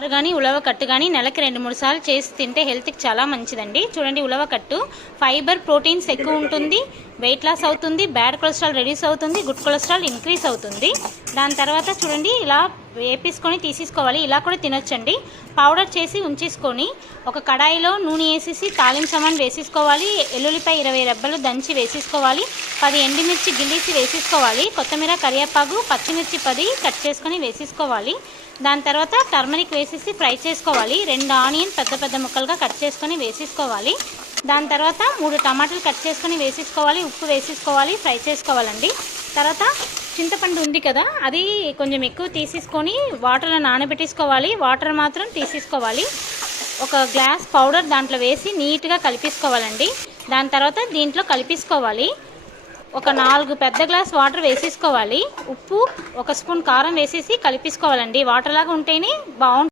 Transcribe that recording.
చారు కానీ ఉలవకట్టు కానీ నెలకి 2-3 సార్లు చేసి తింటే హెల్త్కి చాలా మంచిదండి. చూడండి, ఉలవకట్టు ఫైబర్, ప్రోటీన్స్ ఎక్కువ ఉంటుంది, వెయిట్ లాస్ అవుతుంది, బ్యాడ్ కొలెస్ట్రాల్ రెడ్యూస్ అవుతుంది, గుడ్ కొలెస్ట్రాల్ ఇంక్రీజ్ అవుతుంది. దాని తర్వాత చూడండి, ఇలా వేపేసుకొని తీసేసుకోవాలి. ఇలా కూడా తినొచ్చండి. పౌడర్ చేసి ఉంచేసుకొని ఒక కడాయిలో నూనె వేసేసి తాలింపు సామాన్ వేసేసుకోవాలి. ఎల్లుల్లిపాయ 20 రెబ్బలు దంచి వేసేసుకోవాలి. 10 ఎండుమిర్చి గిల్లేసి వేసేసుకోవాలి. కొత్తిమీర, కరివేపాకు, పచ్చిమిర్చి 10 కట్ చేసుకొని వేసేసుకోవాలి. దాని తర్వాత టర్మరిక్ వేసేసి ఫ్రై చేసుకోవాలి. 2 ఆనియన్ పెద్ద పెద్ద ముక్కలుగా కట్ చేసుకొని వేసేసుకోవాలి. దాని తర్వాత 3 టమాటాలు కట్ చేసుకొని వేసేసుకోవాలి. ఉప్పు వేసేసుకోవాలి, ఫ్రై చేసుకోవాలండి. తర్వాత చింతపండు ఉంది కదా, అది కొంచెం ఎక్కువ తీసేసుకొని వాటర్లో నానబెట్టేసుకోవాలి. వాటర్ మాత్రం తీసేసుకోవాలి. ఒక గ్లాస్ పౌడర్ దాంట్లో వేసి నీట్గా కలిపేసుకోవాలండి. దాని తర్వాత దీంట్లో కలిపేసుకోవాలి. ఒక 4 పెద్ద గ్లాస్ వాటర్ వేసేసుకోవాలి. ఉప్పు, 1 స్పూన్ కారం వేసేసి కలిపేసుకోవాలండి. వాటర్ లాగా ఉంటేనే బాగుంటుంది.